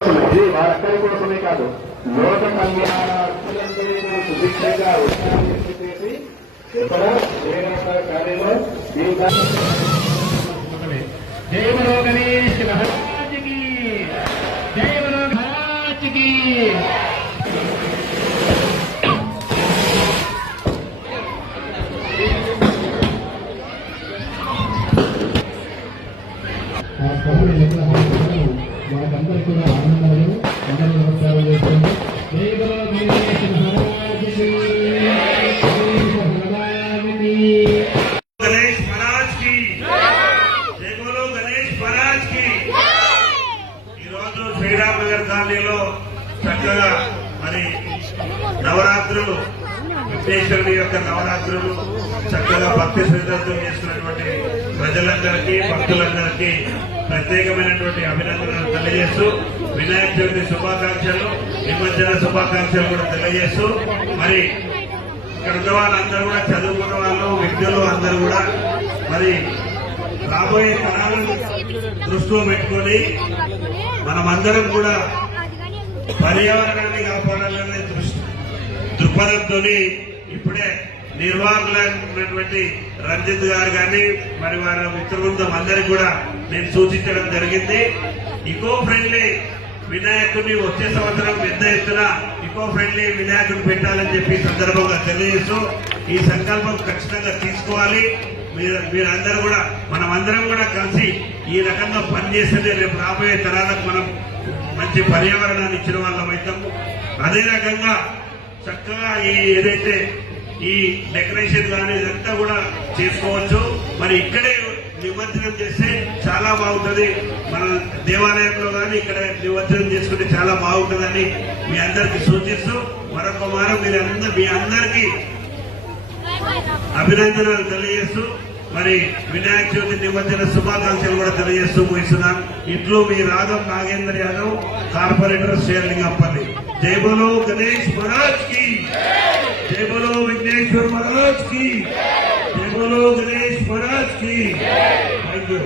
ఇది వారక్కడి కోసమే కాదు లోక కళ్యాణార్థులందరూ సుభిక్షంగా ఉండాలని చెప్పేసి ఇక్కడ శ్రీరామ కార్యంలో ఈ గణేష్ వారందరికీ కూడా ఆనందాలు అందరూ నమస్కారం చేస్తుంది చక్కగా నవరాత్రులు యొక్క నవరాత్రులు చక్కగా భక్తి శ్రద్ధలతో చేస్తున్నటువంటి ప్రజలందరికీ భక్తులందరికీ ప్రత్యేకమైనటువంటి అభినందనలు. తెలియజేస్తూ వినాయక చవితి శుభాకాంక్షలు నిమజ్జన శుభాకాంక్షలు కూడా తెలియజేస్తూ మరి ఇక్కడ ఉన్న వాళ్ళందరూ కూడా చదువుకున్న వాళ్ళు విద్యలు అందరూ కూడా మరి రాబోయే తరాలను దృష్టిలో పెట్టుకొని మనమందరం కూడా పర్యావరణాన్ని కాపాడాలనే దృష్టి దృక్పథంతో ఇప్పుడే నిర్వాహకులైనటువంటి రంజిత్ గారు కానీ మరి వారి మిత్రబృందం అందరికీ అందరికి కూడా నేను సూచించడం జరిగింది. ఇకో ఫ్రెండ్లీ వినాయకుడిని వచ్చే సంవత్సరం పెద్ద ఎత్తున ఇకో ఫ్రెండ్లీ వినాయకుడిని పెట్టాలని చెప్పి సందర్భంగా తెలియజేస్తూ ఈ సంకల్పం ఖచ్చితంగా తీసుకోవాలి. మీరు మీరందరూ కూడా మనం అందరం కూడా కలిసి ఈ రకంగా పనిచేస్తే రేపు రాబోయే తరాలకు మనం మంచి పర్యావరణాన్ని ఇచ్చిన వాళ్ళం అవుతాము అదే రకంగా చక్కగా ఈ ఏదైతే ఈ డెకరేషన్ కానీ ఇదంతా కూడా చేసుకోవచ్చు. మరి ఇక్కడే నిమజ్జనం చేస్తే చాలా బాగుంటది. మన దేవాలయంలో కానీ ఇక్కడ నిమజ్జనం చేసుకుంటే చాలా బాగుంటుందని మీ అందరికి సూచిస్తూ మరొక వారం మీరు అందరు మీ అందరికీ అభినందనలు తెలియజేస్తూ మరి వినాయక చవితి నిమజ్జన శుభాకాంక్షలు కూడా తెలియజేస్తూ ముగిస్తున్నాం. ఇట్లు మీ రాఘవ్ నాగేంద్ర యాదవ్ కార్పొరేటర్ శ్రీలింగంపల్లి. జై బోలో గణేష్ మహారాజ్కి! జై బోలో విఘ్నేశ్వర్ మహారాజ్కి! జై బోలో గణేష్ మహారాజ్కి థ్యాంక్ యూ